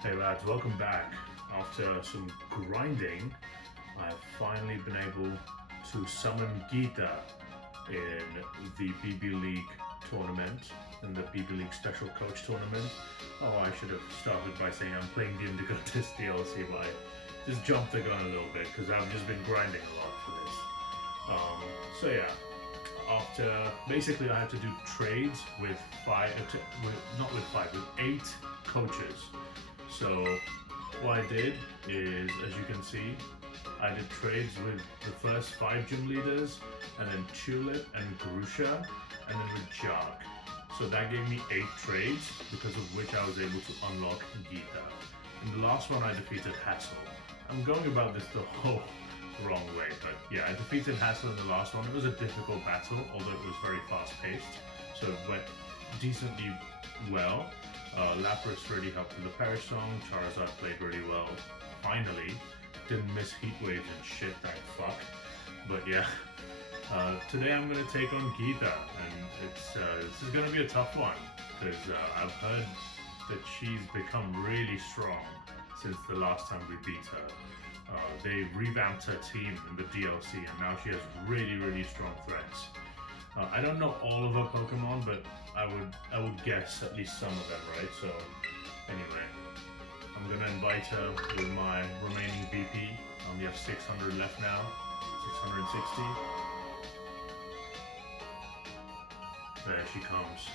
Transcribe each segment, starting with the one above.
Hey lads, welcome back. After some grinding, I've finally been able to summon Geeta in the BB League tournament, in the BB League Special Coach tournament. Oh, I should have started by saying I'm playing the Indigo Disk DLC, but I just jumped the gun a little bit because I've just been grinding a lot for this. So yeah, after basically I had to do trades with with 8 coaches. So what I did is, as you can see, I did trades with the first 5 gym leaders, and then Tulip and Grusha, and then with Jark. So that gave me 8 trades, because of which I was able to unlock Geeta. In the last one I defeated Hassel. I'm going about this the whole wrong way, but yeah, I defeated Hassel in the last one. It was a difficult battle, although it was very fast paced, so it went decently well. Lapras really helped with the Perish Song, Charizard played really well, finally, didn't miss heat waves and shit, thank fuck. But yeah, today I'm going to take on Geeta, and this is going to be a tough one, because I've heard that she's become really strong since the last time we beat her. They revamped her team in the DLC, and now she has really strong threats. I don't know all of her Pokemon, but I would guess at least some of them, right? So anyway, I'm gonna invite her with my remaining BP. I only have 600 left now, 660. There she comes.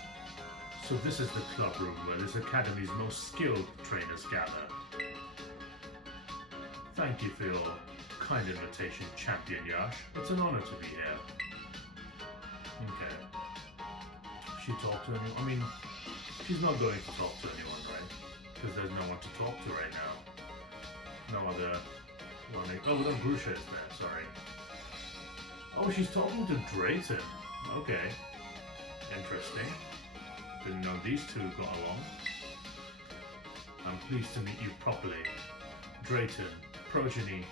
So this is the club room where this academy's most skilled trainers gather. Thank you for your kind invitation, Champion Yash. It's an honor to be here. Okay. She talked to anyone? I mean, she's not going to talk to anyone, right? Because there's no one to talk to right now. No other one. Oh, well, then Grusha is there, sorry. Oh, she's talking to Drayton. Okay. Interesting. Didn't know these two got along. I'm pleased to meet you properly. Drayton, progeny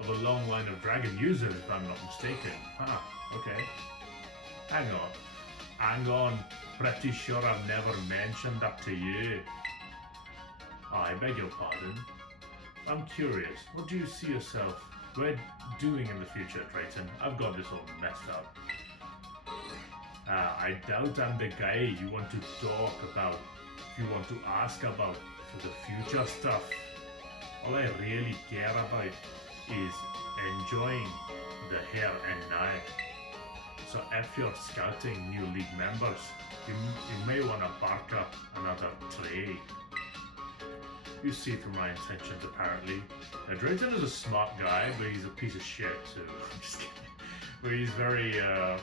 of a long line of dragon users, if I'm not mistaken. Okay. Hang on. Pretty sure I've never mentioned that to you. I beg your pardon. I'm curious, what do you see yourself doing in the future, Drayton? I've got this all messed up. I doubt I'm the guy you want to talk about, if you want to ask about for the future stuff. All I really care about is enjoying the here and now. So if you're scouting new league members, you may want to bark up another trade. You see through my intentions, apparently. Drayton is a smart guy, but he's a piece of shit too. I'm just kidding. But he's very, yeah,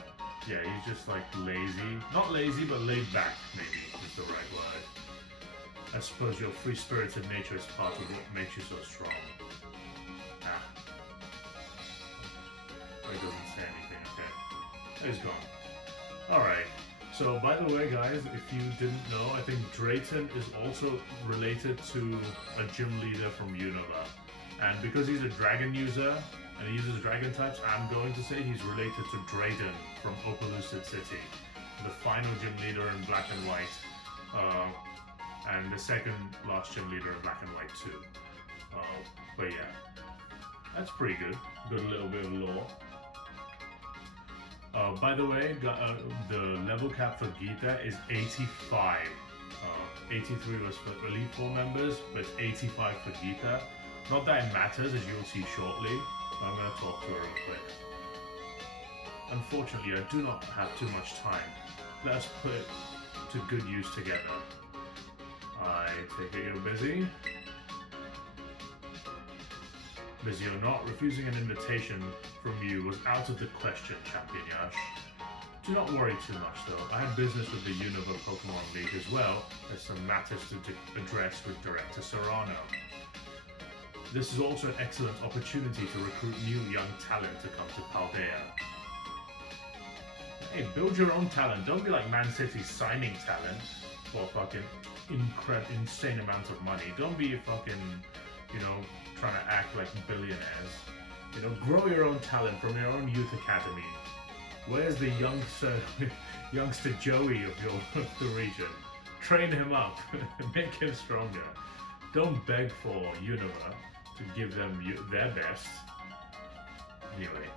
he's just like lazy. Not lazy, but laid back, maybe is the right word. I suppose your free-spirited nature is part of what makes you so strong. He doesn't say anything, okay. He's gone. Alright, so by the way guys, if you didn't know, I think Drayton is also related to a gym leader from Unova. And because he's a dragon user, and he uses dragon types, I'm going to say he's related to Drayden from Opelucid City, the final gym leader in Black and White, and the second last gym leader in Black and White too. But yeah, that's pretty good. Good little bit of lore. By the way, the level cap for Geeta is 85. 83 was for Elite 4 members, but it's 85 for Geeta. Not that it matters, as you'll see shortly, but I'm going to talk to her real quick. Unfortunately, I do not have too much time. Let us put it to good use together. I take it you're busy? Busy or not, refusing an invitation from you was out of the question, Champion Yash. Do not worry too much though, I had business with the Unova Pokemon League as well as some matters to address with Director Serrano. This is also an excellent opportunity to recruit new young talent to come to Paldea. Hey, build your own talent, don't be like Man City signing talent for fucking insane amounts of money. Don't be fucking, trying to act like billionaires. Grow your own talent from your own youth academy. Where's the youngster Joey of the region? Train him up, make him stronger. Don't beg for Unova to give them their best. Anyway,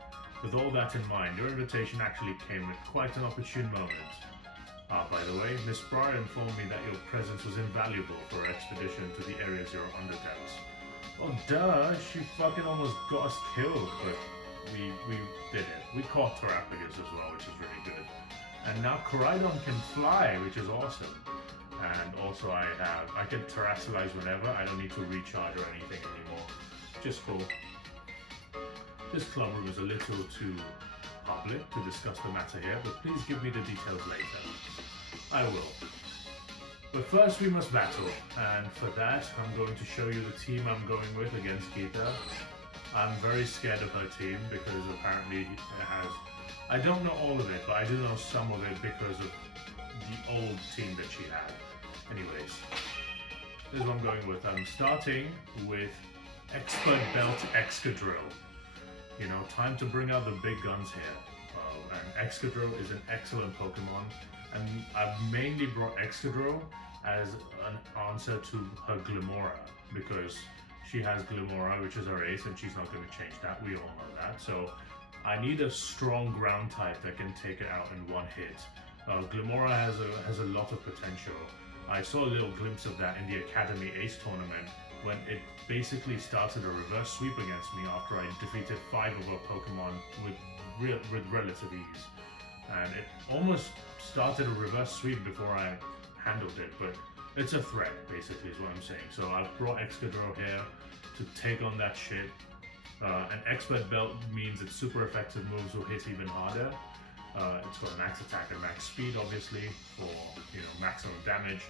with all that in mind, your invitation actually came at quite an opportune moment. By the way, Miss Pryor informed me that your presence was invaluable for our expedition to the area 0 Underdepths. Oh duh, she fucking almost got us killed, but we did it. We caught Terrapagus as well, which is really good. And now Koraidon can fly, which is awesome. And also I can terrestrialize whenever. I don't need to recharge or anything anymore. Just cool. This club room is a little too public to discuss the matter here, but please give me the details later. I will. But first we must battle, and for that I'm going to show you the team I'm going with against Geeta. I'm very scared of her team because apparently it has... I don't know all of it, but I do know some of it because of the old team that she had. Anyways, this is what I'm going with. I'm starting with Expert Belt Excadrill. You know, time to bring out the big guns here. And Excadrill is an excellent Pokemon, and I've mainly brought Excadrill as an answer to her Glimora, because she has Glimora, which is her ace, and she's not going to change that. We all know that. So I need a strong ground type that can take it out in one hit. Glimora has a lot of potential. I saw a little glimpse of that in the Academy Ace tournament when it basically started a reverse sweep against me after I defeated 5 of her Pokemon with relative ease. And it almost started a reverse sweep before I handled it, but it's a threat, basically, is what I'm saying. So I've brought Excadrill here to take on that shit. An Expert Belt means its super effective moves will hit even harder. It's got max attack and max speed, obviously, for maximum damage.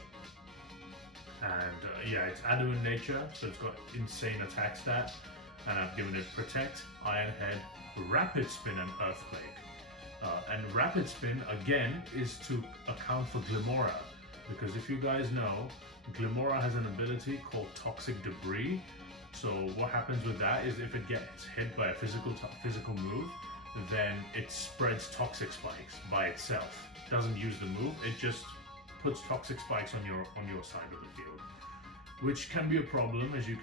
And yeah, it's adamant nature, so it's got insane attack stat. And I've given it Protect, Iron Head, Rapid Spin, and Earthquake. And Rapid Spin, again, is to account for Glimora. Because if you guys know, Glimora has an ability called Toxic Debris. So what happens with that is if it gets hit by a physical move, then it spreads toxic spikes by itself. It doesn't use the move, it just puts toxic spikes on your side of the field, which can be a problem. As you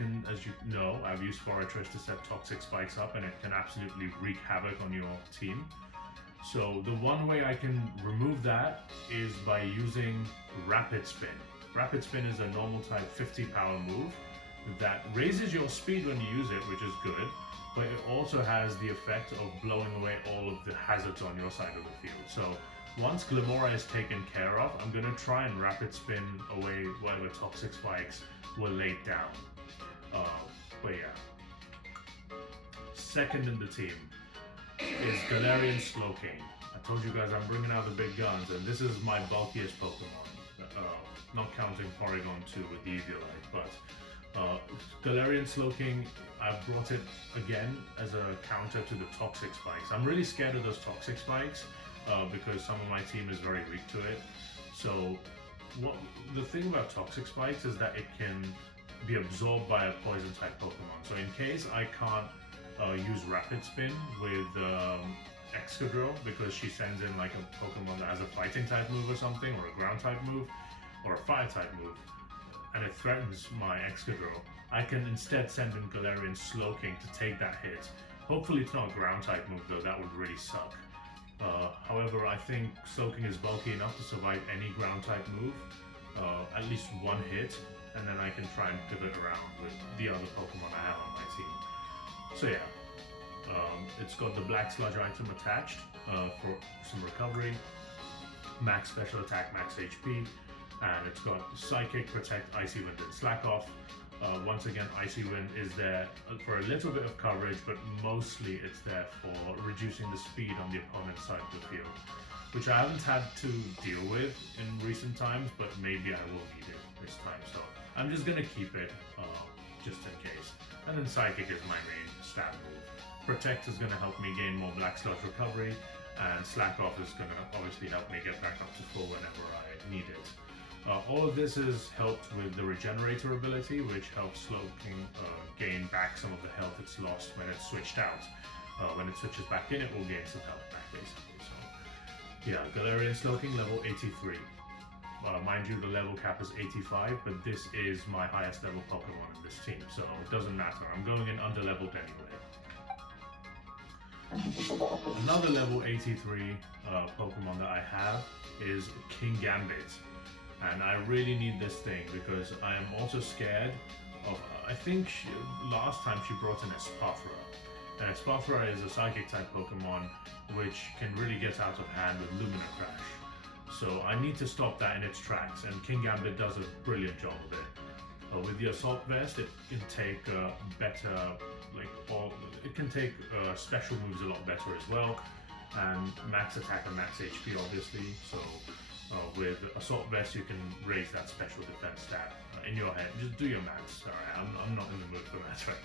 know, I've used Fortress to set toxic spikes up, and it can absolutely wreak havoc on your team. So the one way I can remove that is by using Rapid Spin. Rapid Spin is a normal type 50 power move that raises your speed when you use it, which is good, but it also has the effect of blowing away all of the hazards on your side of the field. So once Glimora is taken care of, I'm going to try and Rapid Spin away whatever toxic spikes were laid down. But yeah. Second in the team is Galarian Slowking. I told you guys I'm bringing out the big guns, and this is my bulkiest Pokemon. Not counting Porygon 2 with the Eviolite, but Galarian Slowking, I've brought it again as a counter to the toxic spikes. I'm really scared of those toxic spikes because some of my team is very weak to it. So the thing about toxic spikes is that it can be absorbed by a poison type Pokemon. So in case I can't use Rapid Spin with Excadrill because she sends in like a Pokemon that has a fighting type move or something, or a ground type move, or a fire type move, and it threatens my Excadrill, I can instead send in Galarian Slowking to take that hit. Hopefully it's not a ground type move though, that would really suck. However, I think Slowking is bulky enough to survive any ground type move, at least one hit, and then I can try and pivot around with the other Pokemon I have on my team. So yeah, it's got the Black Sludge item attached for some recovery, max special attack, max HP, and it's got Psychic, Protect, Icy Wind, and Slack Off. Once again, Icy Wind is there for a little bit of coverage, but mostly it's there for reducing the speed on the opponent's side of the field, which I haven't had to deal with in recent times, but maybe I will need it this time. So I'm just going to keep it just in case. And then Psychic is my main stat move. Protect is going to help me gain more Black Sludge recovery, and Slack Off is going to obviously help me get back up to full whenever I need it. All of this is helped with the Regenerator ability, which helps Slowking gain back some of the health it's lost when it's switched out. When it switches back in, it will gain some health back, basically. So, yeah, Galarian Slowking, level 83. Mind you, the level cap is 85, but this is my highest level Pokemon in this team, so it doesn't matter. I'm going in under-leveled anyway. Another level 83 Pokemon that I have is King Gambit. And I really need this thing because I am also scared of, I think last time she brought in Espathra. And Espathra is a Psychic type Pokemon which can really get out of hand with Lumina Crash. So I need to stop that in its tracks, and King Gambit does a brilliant job of it. With the Assault Vest, it can take better, it can take special moves a lot better as well, and max attack and max HP obviously. So with Assault Vest, you can raise that special defense stat in your head. Just do your maths. Alright, I'm not in the mood for maths right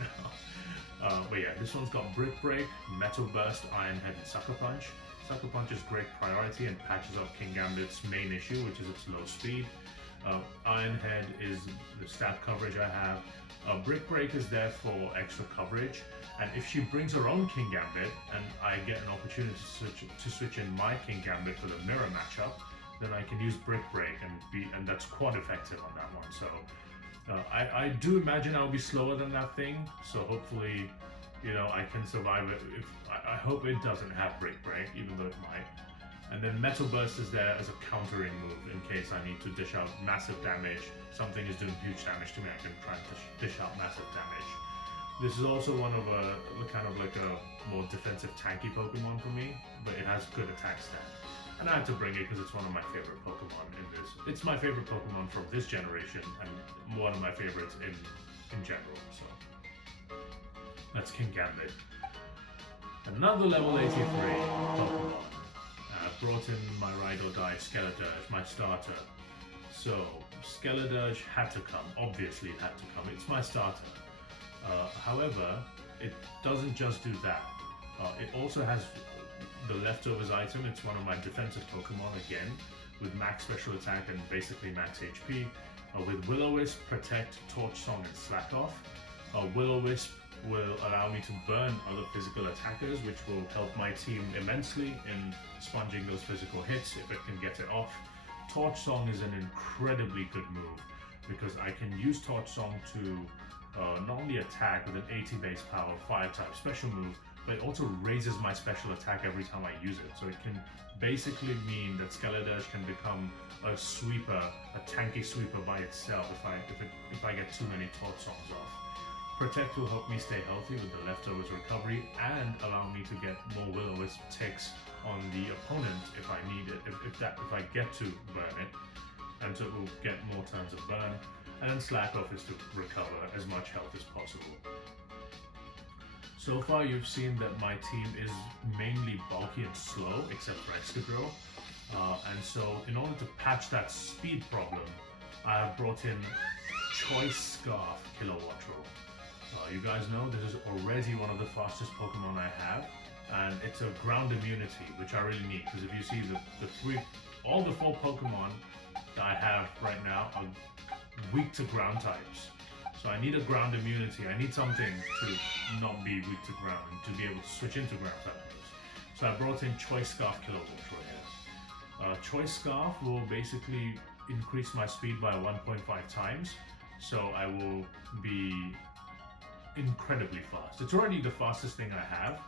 now. But yeah, this one's got Brick Break, Metal Burst, Iron Head, and Sucker Punch. Sucker Punch is great priority and patches up King Gambit's main issue, which is its low speed. Iron Head is the stat coverage I have. Brick Break is there for extra coverage, and if she brings her own King Gambit and I get an opportunity to switch in my King Gambit for the mirror matchup, then I can use Brick Break and that's quite effective on that one. So I do imagine I'll be slower than that thing, so hopefully, you know, I can survive it. I hope it doesn't have Brick Break, even though it might. And then Metal Burst is there as a countering move in case I need to dish out massive damage. Something is doing huge damage to me, I can try and dish out massive damage. This is also one of a kind of like a more defensive tanky Pokemon for me, but it has good attack stat. And I had to bring it because it's one of my favorite Pokemon in this. It's my favorite Pokemon from this generation and one of my favorites in general. So that's King Gambit. Another level 83 Pokemon. I brought in my Ride or Die Skeledirge, my starter. So Skeledirge had to come. Obviously it had to come. It's my starter. However, it doesn't just do that. It also has the leftovers item. It's one of my defensive Pokemon again, with max special attack and basically max HP. With Will-O-Wisp, Protect, Torch Song, and Slack Off. Will-O-Wisp will allow me to burn other physical attackers, which will help my team immensely in sponging those physical hits if it can get it off. Torch Song is an incredibly good move because I can use Torch Song to not only attack with an 80 base power fire type special move, but it also raises my special attack every time I use it. So it can basically mean that Skeledirge can become a sweeper, a tanky sweeper by itself if I get too many Torch Songs off. Protect will help me stay healthy with the leftovers recovery and allow me to get more Will-O-Wisp ticks on the opponent if I need it, if I get to burn it, and so it will get more turns of burn. And then Slack Off is to recover as much health as possible. So far you've seen that my team is mainly bulky and slow, except for Excadrill. And so in order to patch that speed problem, I have brought in Choice Scarf Kilowattrel. You guys know this is already one of the fastest Pokemon I have, and it's a ground immunity, which I really need, because if you see all the four Pokemon that I have right now are weak to ground types. So I need a ground immunity. I need something to not be weak to ground and to be able to switch into ground type moves. So I brought in Choice Scarf Kilowattrel here. Choice Scarf will basically increase my speed by 1.5 times, so I will be incredibly fast. It's already the fastest thing I have,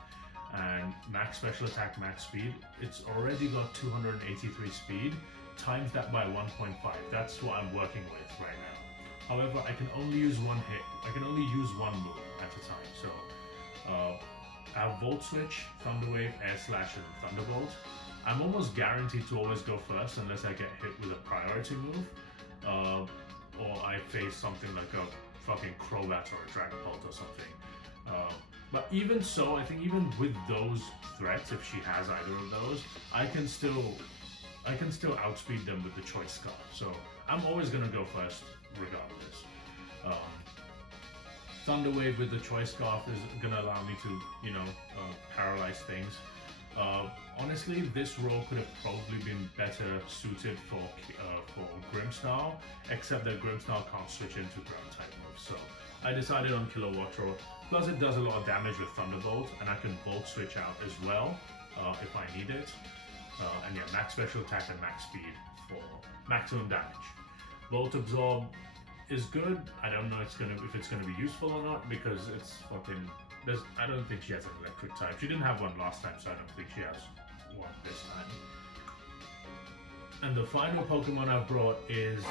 and max special attack, max speed. It's already got 283 speed. Times that by 1.5. That's what I'm working with right now. However, I can only use one hit. I can only use one move at a time. So I have Volt Switch, Thunder Wave, Air Slash, and Thunderbolt. I'm almost guaranteed to always go first unless I get hit with a priority move, or I face something like a fucking Crobat or a Dragapult or something. But even so, I think even with those threats, if she has either of those, I can still outspeed them with the Choice Scarf. So I'm always gonna go first regardless. Thunder Wave with the Choice Scarf is gonna allow me to, paralyze things. Honestly, this role could have probably been better suited for Grimmsnarl, except that Grimmsnarl can't switch into ground type moves. So I decided on Kilowattrel. Plus it does a lot of damage with Thunderbolt, and I can Volt Switch out as well if I need it. And yeah, max special attack and max speed for maximum damage. Bolt Absorb is good. I don't know if it's gonna be useful or not because it's fucking. I don't think she has an electric type. She didn't have one last time, so I don't think she has one this time. And the final Pokemon I've brought is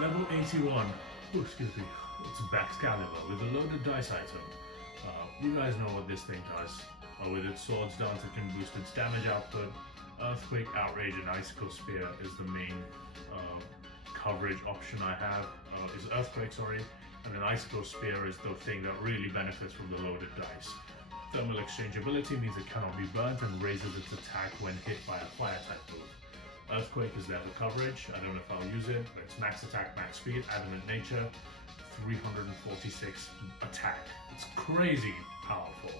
level 81. Oh, excuse me. It's Baxcalibur with a loaded dice item. You guys know what this thing does. With its Swords Dance, it can boost its damage output. Earthquake, Outrage, and Icicle Spear is the main coverage option I have. Is Earthquake, sorry. And then Icicle Spear is the thing that really benefits from the loaded dice. Thermal Exchangeability means it cannot be burnt and raises its attack when hit by a fire type move. Earthquake is there for coverage. I don't know if I'll use it, but it's max attack, max speed, adamant nature, 346 attack. It's crazy powerful.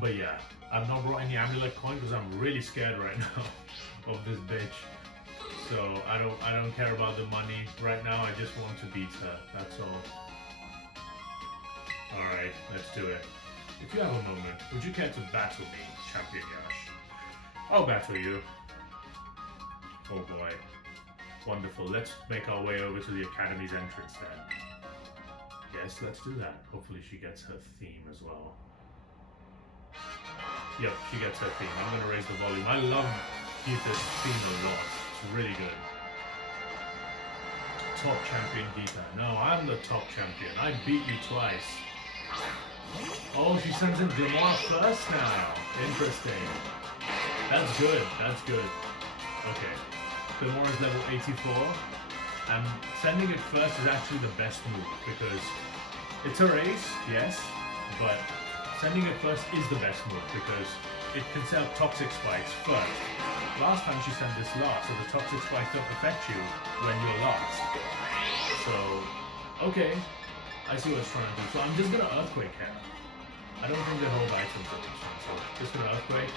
But yeah, I've not brought any amulet coin because I'm really scared right now of this bitch. So I don't care about the money right now. I just want to beat her. That's all. All right, let's do it. If you have a moment, would you care to battle me, Champion Yash? I'll battle you. Oh boy. Wonderful. Let's make our way over to the Academy's entrance then. Yes, let's do that. Hopefully she gets her theme as well. Yep, she gets her theme. I'm going to raise the volume. I love Geeta's theme a lot. It's really good. Top champion Geeta. No, I'm the top champion. I beat you twice. Oh, she sends in Grimoire first now. Interesting. That's good. That's good. Okay. Grimoire is level 84. And sending it first is actually the best move because it's a race, yes, but sending it first is the best move because it can set up Toxic Spikes first. Last time she sent this last, so the Toxic Spikes don't affect you when you're last. So, okay, I see what it's trying to do. So I'm just gonna Earthquake here. I don't think they hold items at this one, so just gonna Earthquake.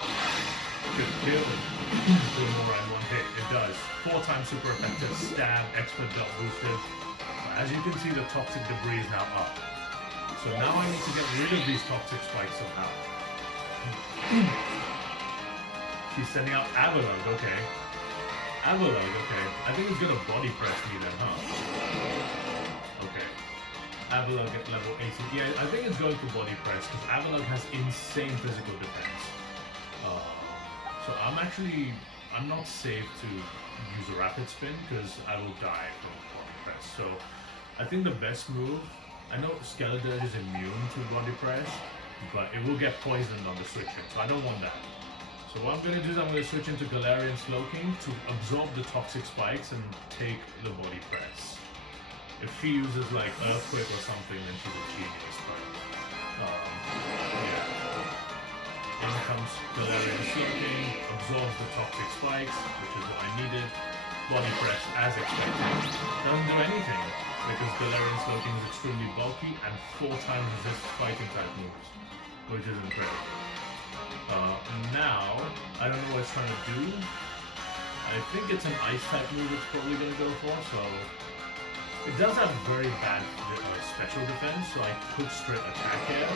Should kill it. Do more in one hit. It does. 4 times super effective, stab, expert dot boosted. As you can see, the toxic debris is now up. So now I need to get rid of these toxic spikes somehow. She's sending out Avalugg, okay. Avalugg, okay. I think it's gonna body press me then, huh? Okay. Avalugg at level 80. Yeah, I think it's going for body press because Avalugg has insane physical defense. So I'm not safe to use a rapid spin because I will die from body press. So I think the best move, I know Scarlet is immune to body press, but it will get poisoned on the switching, so I don't want that. So what I'm going to do is I'm going to switch into Galarian Slowking to absorb the toxic spikes and take the body press. If she uses like Earthquake or something, then she's a genius, but yeah. In comes Galarian Slowking, absorbs the toxic spikes, which is what I needed. Body press as expected. Doesn't do anything because Galarian Slowking is extremely bulky and 4 times resists fighting type moves, which is incredible. Now, I don't know what it's trying to do. I think it's an ice type move it's probably going to go for, so it does have very bad special defense, so I could straight attack here.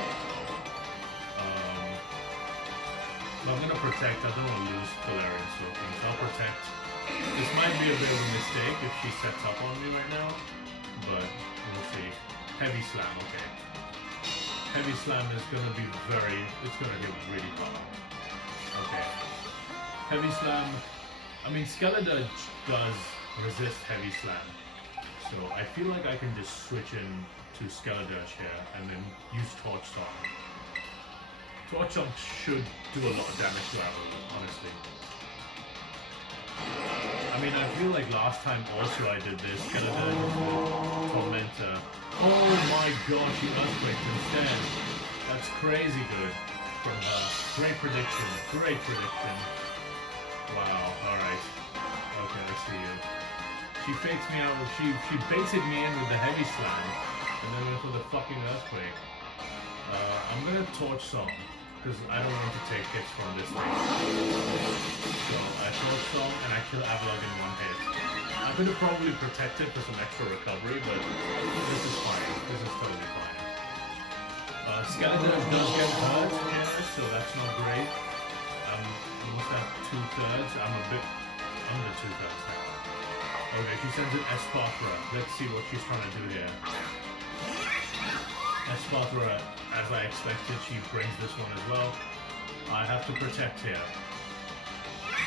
But I'm going to protect. I don't want to lose Galarian Slowking, so I'll protect. This might be a bit of a mistake if she sets up on me right now, but we'll see. Heavy Slam, okay. Heavy Slam is going to be it's going to hit really hard. Okay. Heavy Slam, I mean, Scarlet does resist Heavy Slam, so I feel like I can just switch in to Scarlet here and then use Torch Song. Torch Song should do a lot of damage to Avalugg, honestly. I mean, I feel like last time also I did this, Scarlet Tormentor. Oh my god, she Earthquaked instead. That's crazy good from her. Great prediction, great prediction. Wow, alright. Okay, I see you. She fakes me out, she baited me in with the Heavy Slam, and then went for the fucking Earthquake. I'm gonna Torch Song, because I don't want to take hits from this thing. So I Torch Song and I kill Avalugg in 1 hit. I could have probably protected for some extra recovery, but this is fine. This is totally fine. Scarlet does get hurt here, so that's not great. almost at 2/3. I'm a bit under 2/3 now. Okay, she sends an Espathra. Let's see what she's trying to do here. Espathra, as I expected, she brings this one as well. I have to protect here.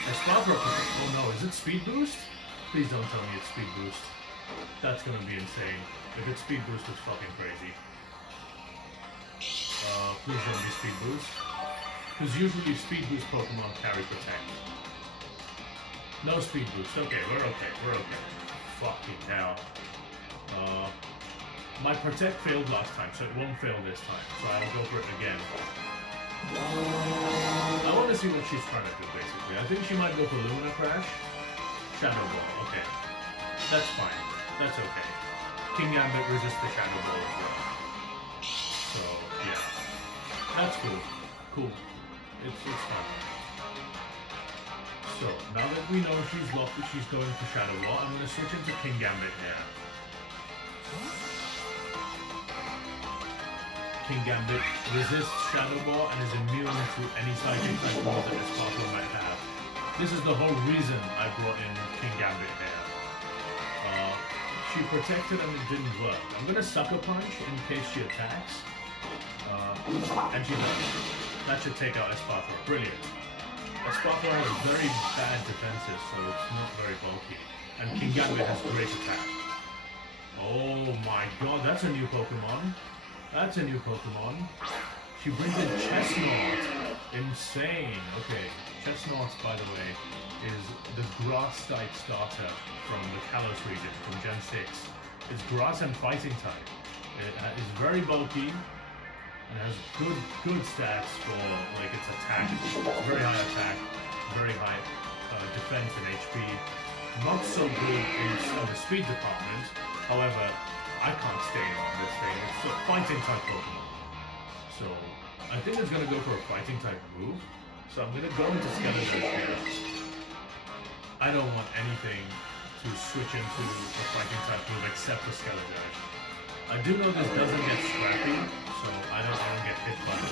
Espathra, oh no, is it speed boost? Please don't tell me it's speed boost. That's gonna be insane. If it's speed boost, it's fucking crazy. Please don't be speed boost. Because usually speed boost Pokemon carry protect. No speed boost. Okay, we're okay. We're okay. Fucking hell. My protect failed last time, so it won't fail this time. So I'll go for it again. I want to see what she's trying to do, basically. I think she might go for Lumina Crash. Shadow Ball. Okay. That's fine. That's okay. King Gambit resists the Shadow Ball as well. So, yeah. That's cool. Cool. It's fun. So, now that we know she's locked, that she's going for Shadow Ball, I'm going to switch into King Gambit here. King Gambit resists Shadow Ball and is immune to any psychic type moves that Espathra might have. This is the whole reason I brought in King Gambit here. She protected and it didn't work. I'm going to Sucker Punch in case she attacks. And she does. That should take out Espathra. Brilliant. Espathra has very bad defenses, so it's not very bulky. And King Gambit has great attack. Oh my god, that's a new Pokemon. That's a new Pokemon. She brings in Chestnut. Insane. Okay, Chestnut, by the way, is the grass-type starter from the Kalos region, from Gen 6. It's grass and fighting type. It is very bulky and has good stats for like its attack. It's very high attack, very high defense and HP. Not so good in the speed department. However, I can't stay on this thing. It's a fighting type Pokemon. So I think it's gonna go for a fighting type move. So I'm gonna go into Scarlet here. I don't want anything to switch into a fighting type move except for Scarlet. I do know this doesn't get scrappy, so I don't get hit by the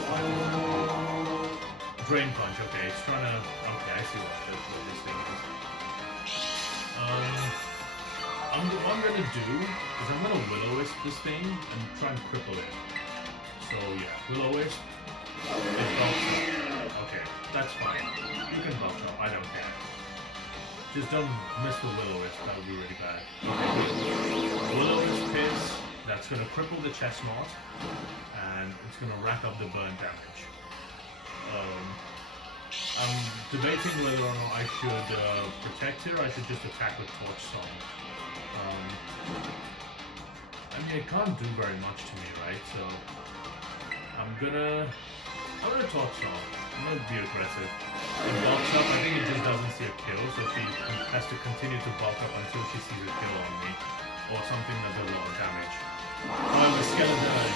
Drain Punch. Okay, it's trying to. Okay, I see what this thing is. What I'm gonna do is I'm gonna Will-O-Wisp this thing and try and cripple it. So yeah, Will-O-Wisp. It bulks up. Okay, that's fine. You can bulk up. I don't care. Just don't miss the Will-O-Wisp. That would be really bad. Okay. Will-O-Wisp Piss. That's gonna cripple the Chestnut, and it's gonna rack up the burn damage. I'm debating whether or not I should protect here or I should just attack with Torch Song. I mean, it can't do very much to me, right? So I'm gonna Torch Song. I'm gonna be aggressive. It bulks up. I think it just doesn't see a kill, so she has to continue to bulk up until she sees a kill on me or something that does a lot of damage. However, Scarlet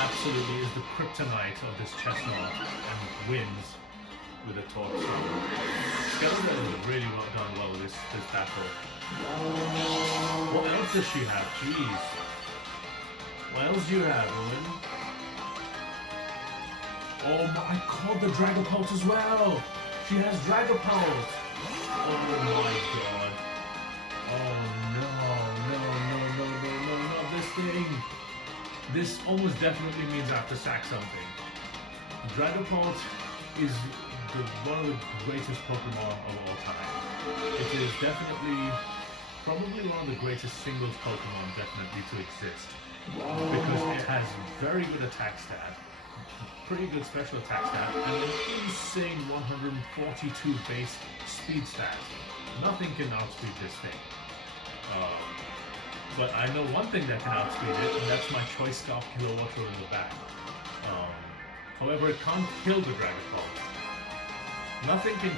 absolutely is the kryptonite of this Chestnut and wins with a Torch Song. Scarlet has really done well this battle. What else does she have? Jeez. What else do you have, woman? Oh my god, the Dragapult as well! She has Dragapult! Oh my god. Oh no, not this thing! This almost definitely means I have to sack something. Dragapult is one of the greatest Pokemon of all time. It is definitely, probably one of the greatest singles Pokemon definitely to exist. Because it has very good attack stat, pretty good special attack stat, and an insane 142 base speed stat. Nothing can outspeed this thing. But I know one thing that can outspeed it, and that's my Choice Scarf Kilowattrel in the back. However, it can't kill the Dragapult. Nothing can.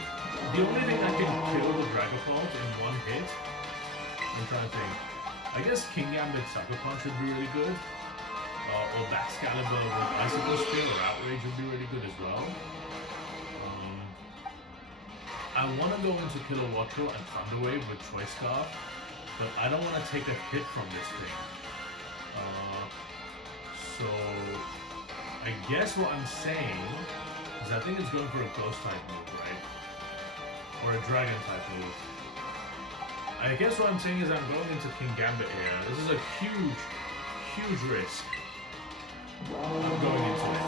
The only thing that can kill the Dragapult in one hit. I'm trying to think. I guess King Gambit Sucker Punch would be really good. Or Baxcalibur with Icicle Spear or Outrage would be really good as well. I want to go into Kilowattrel and Thunder Wave with Choice Scarf, but I don't want to take a hit from this thing. So I guess what I'm saying is I think it's going for a ghost type move, right? Or a dragon type move. I guess what I'm saying is I'm going into King Gambit here. This is a huge, huge risk. I'm going into it.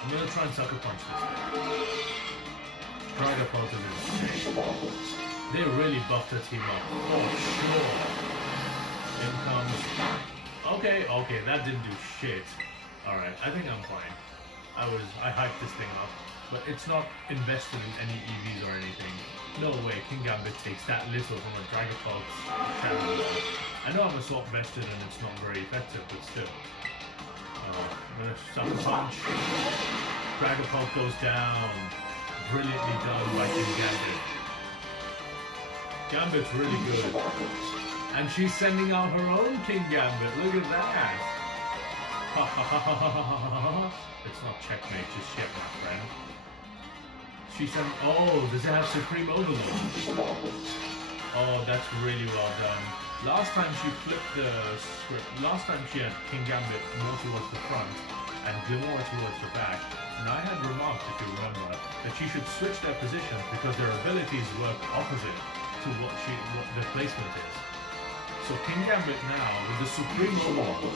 I'm gonna try and sucker punch this thing. Dragapult is insane. They really buffed the team up. Oh, sure. In comes... Okay, that didn't do shit. Alright, I think I'm fine. I hyped this thing up. But it's not invested in any EVs or anything. No way, King Gambit takes that little from a Dragapult's shadow. I know I'm assault vested and it's not very effective, but still. I'm gonna sucker punch. Dragapult goes down. Brilliantly done by King Gambit. Gambit's really good. And she's sending out her own King Gambit. Look at that. Ha ha ha ha ha ha. It's not checkmate, just shit, my friend. She said, oh, does it have Supreme Overload? Oh, that's really well done. Last time she flipped the script, last time she had King Gambit more towards the front and Glimmer towards the back. And I had remarked, if you remember, that she should switch their positions because their abilities work opposite to what their placement is. So King Gambit now, with the Supreme Overload,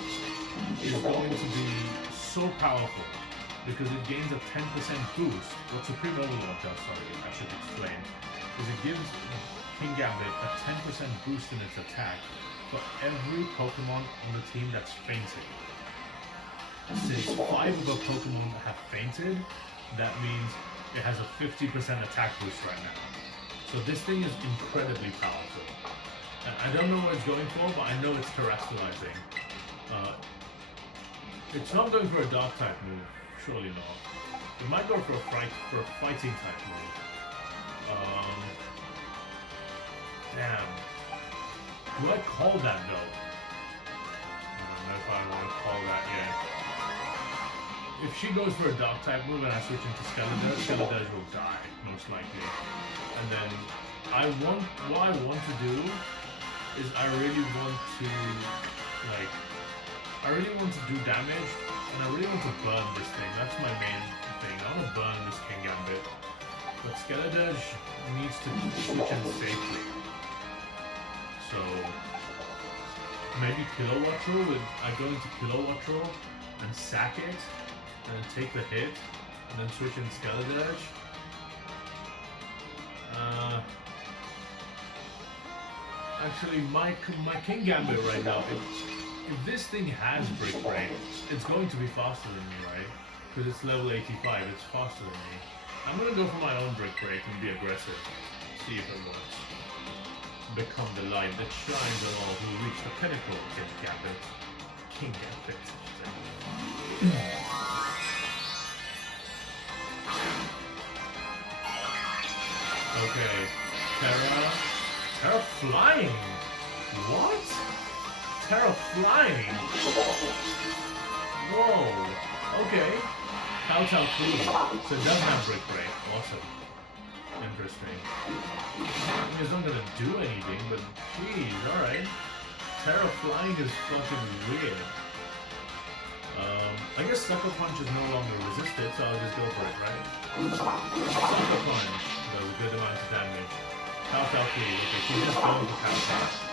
is going to be so powerful. Because it gains a 10% boost. What Supreme Overlord does, I should explain, is it gives King Gambit a 10% boost in its attack for every Pokemon on the team that's fainted. Since 5 of the Pokemon have fainted, that means it has a 50% attack boost right now. So this thing is incredibly powerful. And I don't know what it's going for, but I know it's terrestrializing. It's not going for a dark type move. Surely not. It might go for a fighting type move. Damn. Do I call that though? I don't know if I want to call that yet. If she goes for a dark type move and I switch into Scarlet will die, most likely. And then what I want to do is I really want to do damage. And I really want to burn this thing. That's my main thing. I want to burn this King Gambit. But Scarlet needs to switch in safely. So maybe Kilowatt Roll. I go into Kilowatt Roll and sack it, and then take the hit, and then switch in Scarlet. Actually, my King Gambit right now. If this thing has Brick Break, it's going to be faster than me, right? Because it's level 85, it's faster than me. I'm going to go for my own Brick Break and be aggressive. See if it works. Become the light that shines on all who reach the pinnacle, King Gambit. King Gambit. Okay. Terra flying! What? Terra flying! Whoa! Okay. Kowtow cool. So it does have Brick Break. Awesome. Interesting. I mean, it's not gonna do anything, but geez, alright. Terra flying is fucking weird. I guess Sucker Punch is no longer resisted, so I'll just go for it, right? Sucker Punch does a good amount of damage. Kowtow cool. Okay, she's just going for Kowtow.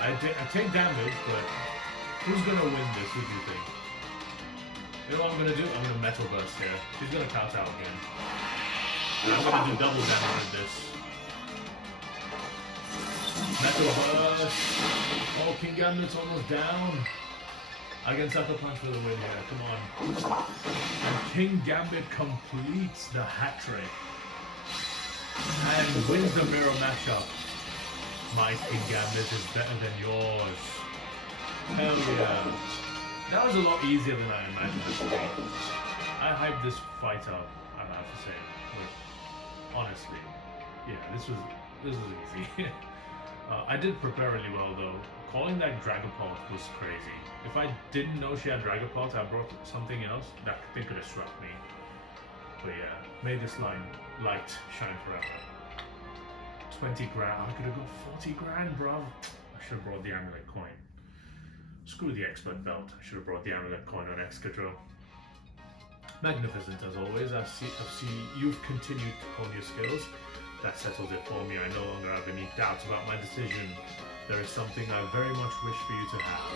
I take damage, but who's gonna win this? Who do you think? You know what I'm gonna do? I'm gonna Metal Burst here. She's gonna Kowtow again. And I'm gonna do double damage with this. Metal Burst! Oh, King Gambit's almost down. I can Sucker Punch for the win here, come on. And King Gambit completes the hat trick. And wins the mirror matchup. My King Gambit is better than yours. Hell yeah. That was a lot easier than I imagined it to be. I hyped this fight up, I have to say. Like, honestly. Yeah, this was easy. I did prepare really well though. Calling that Dragapult was crazy. If I didn't know she had Dragapult, I brought something else that they could have struck me. But yeah, may this light shine forever. 20 grand. I could have got 40 grand, bruv. I should have brought the amulet coin. Screw the expert belt. I should have brought the amulet coin on Excadrill. Magnificent as always. I see you've continued to hone your skills. That settles it for me. I no longer have any doubts about my decision. There is something I very much wish for you to have.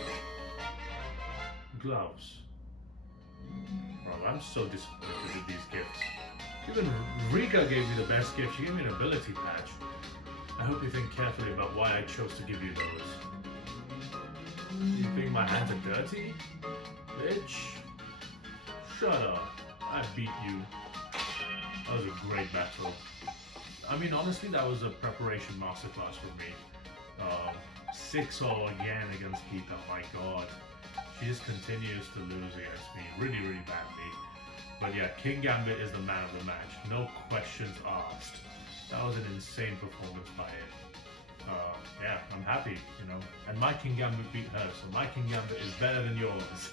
Gloves. Bro, I'm so disappointed with these gifts. Even Rika gave me the best gift. She gave me an ability patch. I hope you think carefully about why I chose to give you those. You think my hands are dirty? Bitch. Shut up. I beat you. That was a great battle. I mean, honestly, that was a preparation masterclass for me. 6-0 again against Geeta. My god. She just continues to lose against me really, really badly. But yeah, King Gambit is the man of the match. No questions asked. That was an insane performance by it. Yeah, I'm happy, you know. And my King Gambit beat her, so my King Gambit is better than yours.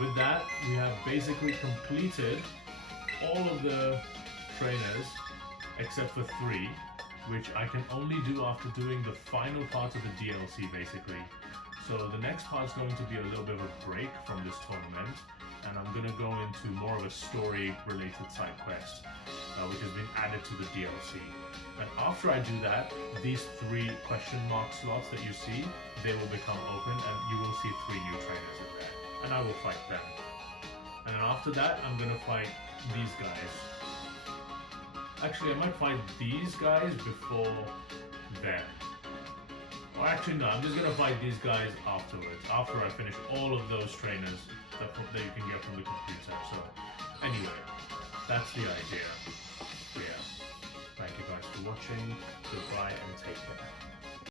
With that, we have basically completed all of the trainers except for 3, which I can only do after doing the final part of the DLC basically. So the next part's going to be a little bit of a break from this tournament, and I'm going to go into more of a story-related side quest, which has been added to the DLC. And after I do that, these 3 question mark slots that you see, they will become open, and you will see 3 new trainers in there. And I will fight them. And then after that, I'm going to fight these guys. Actually, I might fight these guys before them. Or actually, no, I'm just going to fight these guys afterwards, after I finish all of those trainers that you can get from the computer. So, anyway, that's the idea. Yeah. Thank you guys for watching. Goodbye and take care.